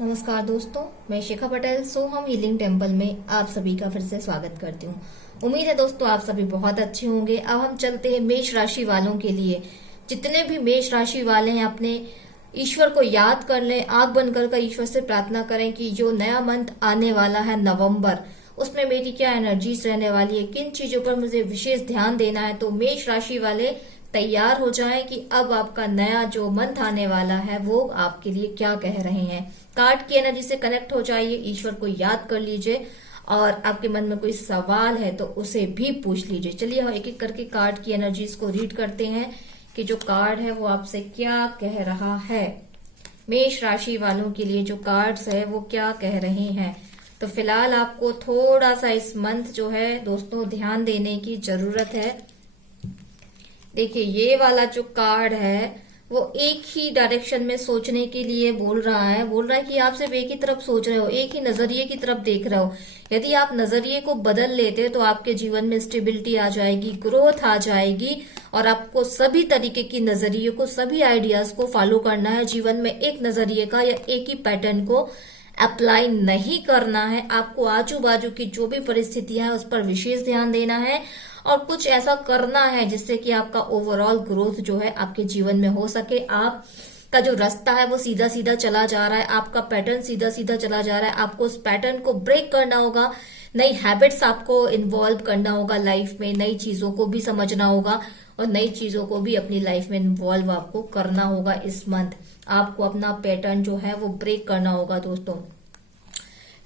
नमस्कार दोस्तों, मैं शिखा पटेल सोहम हीलिंग टेम्पल में आप सभी का फिर से स्वागत करती हूँ। उम्मीद है दोस्तों आप सभी बहुत अच्छे होंगे। अब हम चलते हैं मेष राशि वालों के लिए। जितने भी मेष राशि वाले हैं अपने ईश्वर को याद कर लें, आंख बंद कर ईश्वर से प्रार्थना करें कि जो नया मंथ आने वाला है नवंबर, उसमें मेरी क्या एनर्जीज रहने वाली है, किन चीजों पर मुझे विशेष ध्यान देना है। तो मेष राशि वाले तैयार हो जाएं कि अब आपका नया जो मंथ आने वाला है वो आपके लिए क्या कह रहे हैं। कार्ड की एनर्जी से कनेक्ट हो जाइए, ईश्वर को याद कर लीजिए और आपके मन में कोई सवाल है तो उसे भी पूछ लीजिए। चलिए हम एक एक करके कार्ड की एनर्जीज को रीड करते हैं कि जो कार्ड है वो आपसे क्या कह रहा है। मेष राशि वालों के लिए जो कार्ड्स है वो क्या कह रहे हैं। तो फिलहाल आपको थोड़ा सा इस मंथ जो है दोस्तों ध्यान देने की जरूरत है। देखिए ये वाला जो कार्ड है वो एक ही डायरेक्शन में सोचने के लिए बोल रहा है कि आप सिर्फ एक ही तरफ सोच रहे हो, एक ही नजरिए की तरफ देख रहे हो। यदि आप नजरिए को बदल लेते तो आपके जीवन में स्टेबिलिटी आ जाएगी, ग्रोथ आ जाएगी और आपको सभी तरीके की नजरिए को, सभी आइडियाज को फॉलो करना है। जीवन में एक नजरिए का या एक ही पैटर्न को अप्लाई नहीं करना है। आपको आजू बाजू की जो भी परिस्थितियां हैं उस पर विशेष ध्यान देना है और कुछ ऐसा करना है जिससे कि आपका ओवरऑल ग्रोथ जो है आपके जीवन में हो सके। आपका जो रास्ता है वो सीधा सीधा चला जा रहा है, आपका पैटर्न सीधा सीधा चला जा रहा है। आपको उस पैटर्न को ब्रेक करना होगा, नई हैबिट्स आपको इन्वॉल्व करना होगा लाइफ में, नई चीजों को भी समझना होगा और नई चीजों को भी अपनी लाइफ में इन्वॉल्व आपको करना होगा। इस मंथ आपको अपना पैटर्न जो है वो ब्रेक करना होगा दोस्तों।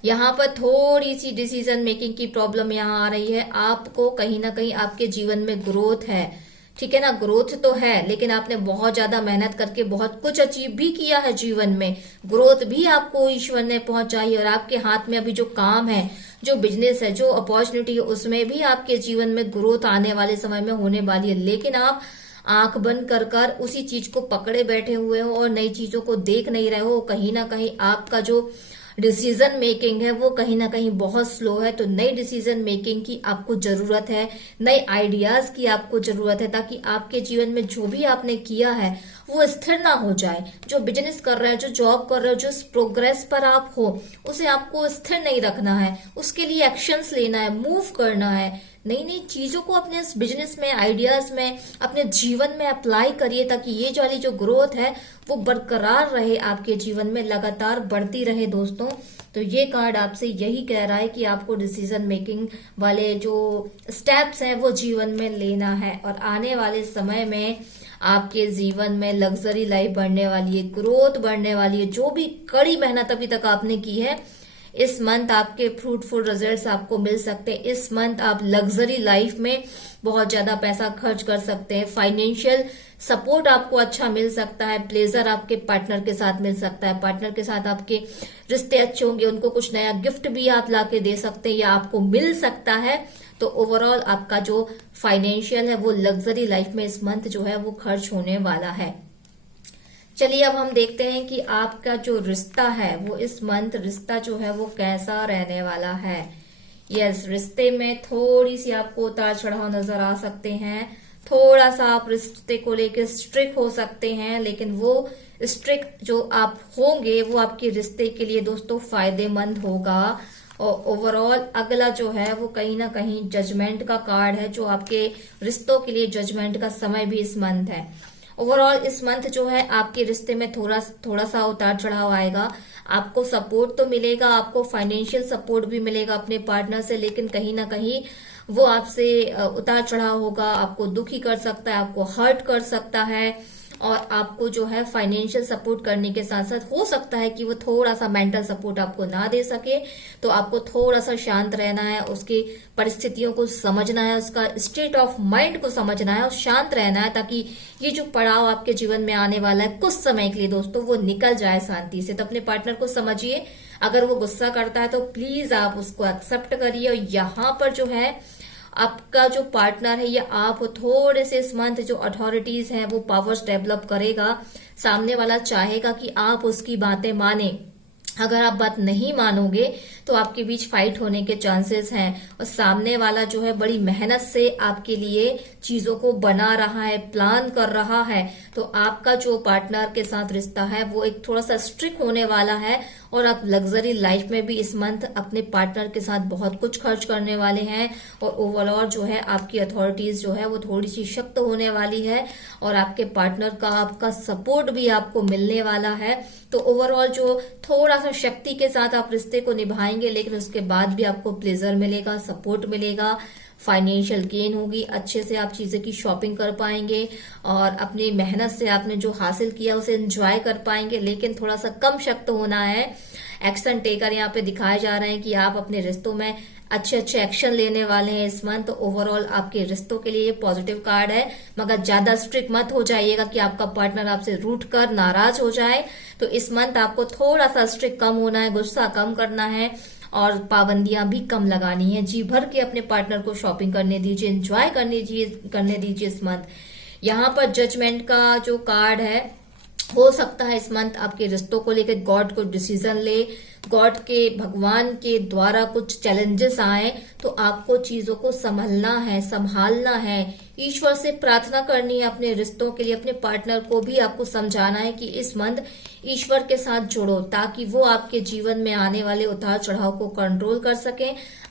यहाँ पर थोड़ी सी डिसीजन मेकिंग की प्रॉब्लम यहाँ आ रही है। आपको कहीं ना कहीं आपके जीवन में ग्रोथ है, ठीक है ना, ग्रोथ तो है, लेकिन आपने बहुत ज्यादा मेहनत करके बहुत कुछ अचीव भी किया है जीवन में। ग्रोथ भी आपको ईश्वर ने पहुंचाई और आपके हाथ में अभी जो काम है, जो बिजनेस है, जो अपॉर्चुनिटी है, उसमें भी आपके जीवन में ग्रोथ आने वाले समय में होने वाली है। लेकिन आप आंख बंद कर कर उसी चीज को पकड़े बैठे हुए हो और नई चीजों को देख नहीं रहे हो। कहीं ना कहीं आपका जो डिसीजन मेकिंग है वो कहीं ना कहीं बहुत स्लो है। तो नई डिसीजन मेकिंग की आपको जरूरत है, नए आइडियाज की आपको जरूरत है, ताकि आपके जीवन में जो भी आपने किया है वो स्थिर ना हो जाए। जो बिजनेस कर रहे हैं, जो जॉब कर रहे हो, जो प्रोग्रेस पर आप हो, उसे आपको स्थिर नहीं रखना है। उसके लिए एक्शंस लेना है, मूव करना है, नई नई चीजों को अपने बिजनेस में, आइडियाज में, अपने जीवन में अप्लाई करिए ताकि ये वाली जो ग्रोथ है वो बरकरार रहे, आपके जीवन में लगातार बढ़ती रहे दोस्तों। तो ये कार्ड आपसे यही कह रहा है कि आपको डिसीजन मेकिंग वाले जो स्टेप्स हैं वो जीवन में लेना है और आने वाले समय में आपके जीवन में लग्जरी लाइफ बढ़ने वाली है, ग्रोथ बढ़ने वाली है। जो भी कड़ी मेहनत अभी तक आपने की है, इस मंथ आपके फ्रूटफुल रिजल्ट्स आपको मिल सकते हैं। इस मंथ आप लग्जरी लाइफ में बहुत ज्यादा पैसा खर्च कर सकते हैं। फाइनेंशियल सपोर्ट आपको अच्छा मिल सकता है। प्लेजर आपके पार्टनर के साथ मिल सकता है। पार्टनर के साथ आपके रिश्ते अच्छे होंगे, उनको कुछ नया गिफ्ट भी आप लाके दे सकते हैं या आपको मिल सकता है। तो ओवरऑल आपका जो फाइनेंशियल है वो लग्जरी लाइफ में इस मंथ जो है वो खर्च होने वाला है। चलिए अब हम देखते हैं कि आपका जो रिश्ता है वो इस मंथ रिश्ता जो है वो कैसा रहने वाला है। यस, रिश्ते में थोड़ी सी आपको उतार चढ़ाव नजर आ सकते हैं। थोड़ा सा आप रिश्ते को लेकर स्ट्रिक्ट हो सकते हैं, लेकिन वो स्ट्रिक्ट जो आप होंगे वो आपके रिश्ते के लिए दोस्तों फायदेमंद होगा। और ओवरऑल अगला जो है वो कहीं ना कहीं जजमेंट का कार्ड है, जो आपके रिश्तों के लिए जजमेंट का समय भी इस मंथ है। ओवरऑल इस मंथ जो है आपके रिश्ते में थोड़ा सा उतार चढ़ाव आएगा। आपको सपोर्ट तो मिलेगा, आपको फाइनेंशियल सपोर्ट भी मिलेगा अपने पार्टनर से, लेकिन कहीं ना कहीं वो आपसे उतार चढ़ाव होगा, आपको दुखी कर सकता है, आपको हर्ट कर सकता है और आपको जो है फाइनेंशियल सपोर्ट करने के साथ साथ हो सकता है कि वो थोड़ा सा मेंटल सपोर्ट आपको ना दे सके। तो आपको थोड़ा सा शांत रहना है, उसकी परिस्थितियों को समझना है, उसका स्टेट ऑफ माइंड को समझना है और शांत रहना है, ताकि ये जो पड़ाव आपके जीवन में आने वाला है कुछ समय के लिए दोस्तों वो निकल जाए शांति से। तो अपने पार्टनर को समझिए, अगर वो गुस्सा करता है तो प्लीज आप उसको एक्सेप्ट करिए। और यहाँ पर जो है आपका जो पार्टनर है या आप थोड़े से इस मंथ जो अथॉरिटीज हैं वो पावर्स डेवलप करेगा। सामने वाला चाहेगा कि आप उसकी बातें माने, अगर आप बात नहीं मानोगे तो आपके बीच फाइट होने के चांसेस हैं। और सामने वाला जो है बड़ी मेहनत से आपके लिए चीजों को बना रहा है, प्लान कर रहा है। तो आपका जो पार्टनर के साथ रिश्ता है वो एक थोड़ा सा स्ट्रिक्ट होने वाला है और आप लग्जरी लाइफ में भी इस मंथ अपने पार्टनर के साथ बहुत कुछ खर्च करने वाले हैं। और ओवरऑल जो है आपकी अथॉरिटीज जो है वो थोड़ी सी सख्त होने वाली है और आपके पार्टनर का आपका सपोर्ट भी आपको मिलने वाला है। तो ओवरऑल जो थोड़ा सा शक्ति के साथ आप रिश्ते को निभाएंगे, लेकिन उसके बाद भी आपको प्लेजर मिलेगा, सपोर्ट मिलेगा, फाइनेंशियल गेन होगी, अच्छे से आप चीजें की शॉपिंग कर पाएंगे और अपनी मेहनत से आपने जो हासिल किया उसे एंजॉय कर पाएंगे। लेकिन थोड़ा सा कम शक्त होना है। एक्शन टेकर यहाँ पे दिखाए जा रहे हैं कि आप अपने रिश्तों में अच्छे अच्छे एक्शन लेने वाले हैं इस मंथ। तो ओवरऑल आपके रिश्तों के लिए ये पॉजिटिव कार्ड है, मगर ज्यादा स्ट्रिक्ट मत हो जाइएगा कि आपका पार्टनर आपसे रूठ कर नाराज हो जाए। तो इस मंथ आपको थोड़ा सा स्ट्रिक्ट कम होना है, गुस्सा कम करना है और पाबंदियां भी कम लगानी है। जी भर के अपने पार्टनर को शॉपिंग करने दीजिए, एंजॉय करने दीजिए इस मंथ। यहाँ पर जजमेंट का जो कार्ड है, हो सकता है इस मंथ आपके रिश्तों को लेकर गॉड को डिसीजन ले, गॉड के भगवान के द्वारा कुछ चैलेंजेस आए, तो आपको चीजों को संभालना है, ईश्वर से प्रार्थना करनी है अपने रिश्तों के लिए। अपने पार्टनर को भी आपको समझाना है कि इस मंथ ईश्वर के साथ जुड़ो, ताकि वो आपके जीवन में आने वाले उतार चढ़ाव को कंट्रोल कर सके,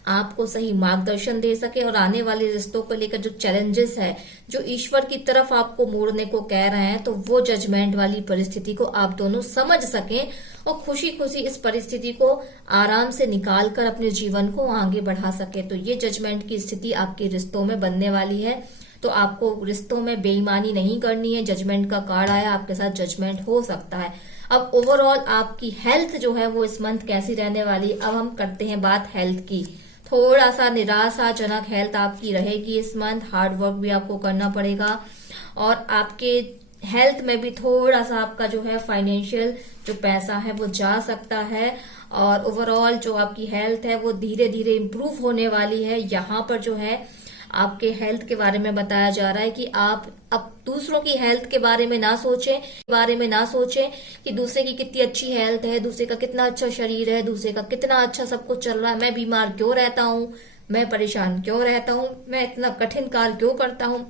आपको सही मार्गदर्शन दे सके और आने वाले रिश्तों को लेकर जो चैलेंजेस है, जो ईश्वर की तरफ आपको मोड़ने को कह रहे हैं, तो वो जजमेंट वाली परिस्थिति को आप दोनों समझ सकें और खुशी खुशी इस परिस्थिति को आराम से निकाल कर अपने जीवन को आगे बढ़ा सके। तो ये जजमेंट की स्थिति आपके रिश्तों में बनने वाली है। तो आपको रिश्तों में बेईमानी नहीं करनी है। जजमेंट का कार्ड आया, आपके साथ जजमेंट हो सकता है। अब ओवरऑल आपकी हेल्थ जो है वो इस मंथ कैसी रहने वाली। अब हम करते हैं बात हेल्थ की। थोड़ा सा निराशाजनक हेल्थ आपकी रहेगी इस मंथ। हार्ड वर्क भी आपको करना पड़ेगा और आपके हेल्थ में भी थोड़ा सा आपका जो है फाइनेंशियल जो पैसा है वो जा सकता है। और ओवरऑल जो आपकी हेल्थ है वो धीरे धीरे इम्प्रूव होने वाली है। यहाँ पर जो है आपके हेल्थ के बारे में बताया जा रहा है कि आप अब दूसरों की हेल्थ के बारे में ना सोचें कि दूसरे की कितनी अच्छी हेल्थ है, दूसरे का कितना अच्छा शरीर है, दूसरे का कितना अच्छा सब कुछ चल रहा है, मैं बीमार क्यों रहता हूँ, मैं परेशान क्यों रहता हूँ, मैं इतना कठिन कार्य क्यों करता हूँ।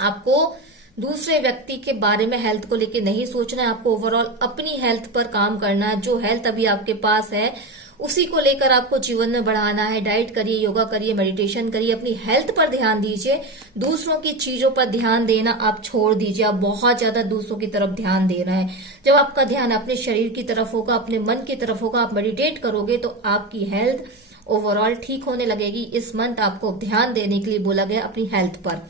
आपको दूसरे व्यक्ति के बारे में हेल्थ को लेके नहीं सोचना है। आपको ओवरऑल अपनी हेल्थ पर काम करना है। जो हेल्थ अभी आपके पास है उसी को लेकर आपको जीवन में बढ़ाना है। डाइट करिए, योगा करिए, मेडिटेशन करिए, अपनी हेल्थ पर ध्यान दीजिए। दूसरों की चीजों पर ध्यान देना आप छोड़ दीजिए। आप बहुत ज्यादा दूसरों की तरफ ध्यान दे रहे हैं। जब आपका ध्यान अपने शरीर की तरफ होगा, अपने मन की तरफ होगा, आप मेडिटेट करोगे तो आपकी हेल्थ ओवरऑल ठीक होने लगेगी। इस मंथ आपको ध्यान देने के लिए बोला गया अपनी हेल्थ पर।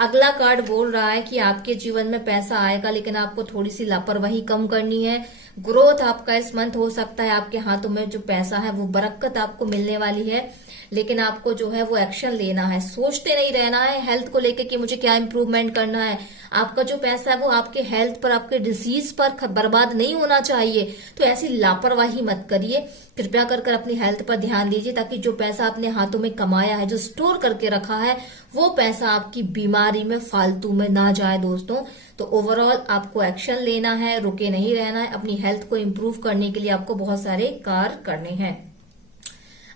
अगला कार्ड बोल रहा है कि आपके जीवन में पैसा आएगा, लेकिन आपको थोड़ी सी लापरवाही कम करनी है। ग्रोथ आपका इस मंथ हो सकता है। आपके हाथों में जो पैसा है वो बरकत आपको मिलने वाली है, लेकिन आपको जो है वो एक्शन लेना है। सोचते नहीं रहना है हेल्थ को लेके कि मुझे क्या इंप्रूवमेंट करना है। आपका जो पैसा है वो आपके हेल्थ पर, आपके डिसीज पर बर्बाद नहीं होना चाहिए। तो ऐसी लापरवाही मत करिए। कृपया कर अपनी हेल्थ पर ध्यान दीजिए, ताकि जो पैसा अपने हाथों में कमाया है, जो स्टोर करके रखा है, वो पैसा आपकी बीमारी में, फालतू में ना जाए दोस्तों। तो ओवरऑल आपको एक्शन लेना है, रुके नहीं रहना है। अपनी हेल्थ को इम्प्रूव करने के लिए आपको बहुत सारे कार्य करने हैं।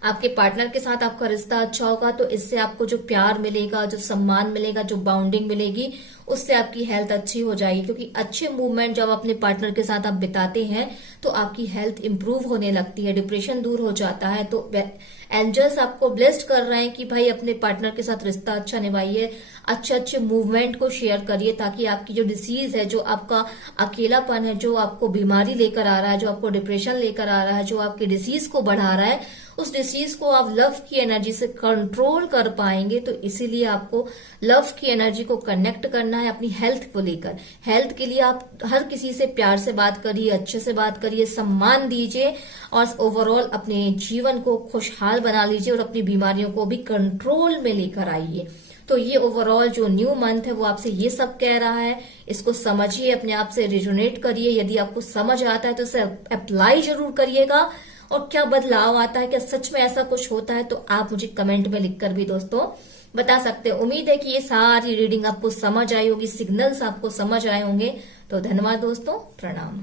आपके पार्टनर के साथ आपका रिश्ता अच्छा होगा तो इससे आपको जो प्यार मिलेगा, जो सम्मान मिलेगा, जो बाउंडिंग मिलेगी, उससे आपकी हेल्थ अच्छी हो जाएगी। क्योंकि अच्छे मूवमेंट जब अपने पार्टनर के साथ आप बिताते हैं तो आपकी हेल्थ इंप्रूव होने लगती है, डिप्रेशन दूर हो जाता है। तो एंजल्स आपको ब्लेस्ड कर रहे हैं कि भाई अपने पार्टनर के साथ रिश्ता अच्छा निभाइए, अच्छे अच्छे मूवमेंट को शेयर करिए, ताकि आपकी जो डिसीज है, जो आपका अकेलापन है, जो आपको बीमारी लेकर आ रहा है, जो आपको डिप्रेशन लेकर आ रहा है, जो आपकी डिसीज को बढ़ा रहा है, उस डिसीज को आप लव की एनर्जी से कंट्रोल कर पाएंगे। तो इसीलिए आपको लव की एनर्जी को कनेक्ट करना है अपनी हेल्थ को लेकर। हेल्थ के लिए आप हर किसी से प्यार से बात करिए, अच्छे से बात करिए, सम्मान दीजिए और ओवरऑल अपने जीवन को खुशहाल बना लीजिए और अपनी बीमारियों को भी कंट्रोल में लेकर आइए। तो ये ओवरऑल जो न्यू मंथ है वो आपसे ये सब कह रहा है। इसको समझिए, अपने आप से रिजोनेट करिए। यदि आपको समझ आता है तो इसे अप्लाई जरूर करिएगा। और क्या बदलाव आता है, क्या सच में ऐसा कुछ होता है, तो आप मुझे कमेंट में लिखकर भी दोस्तों बता सकते हैं। उम्मीद है कि ये सारी रीडिंग आपको समझ आई होगी, सिग्नल्स आपको समझ आए होंगे। तो धन्यवाद दोस्तों, प्रणाम।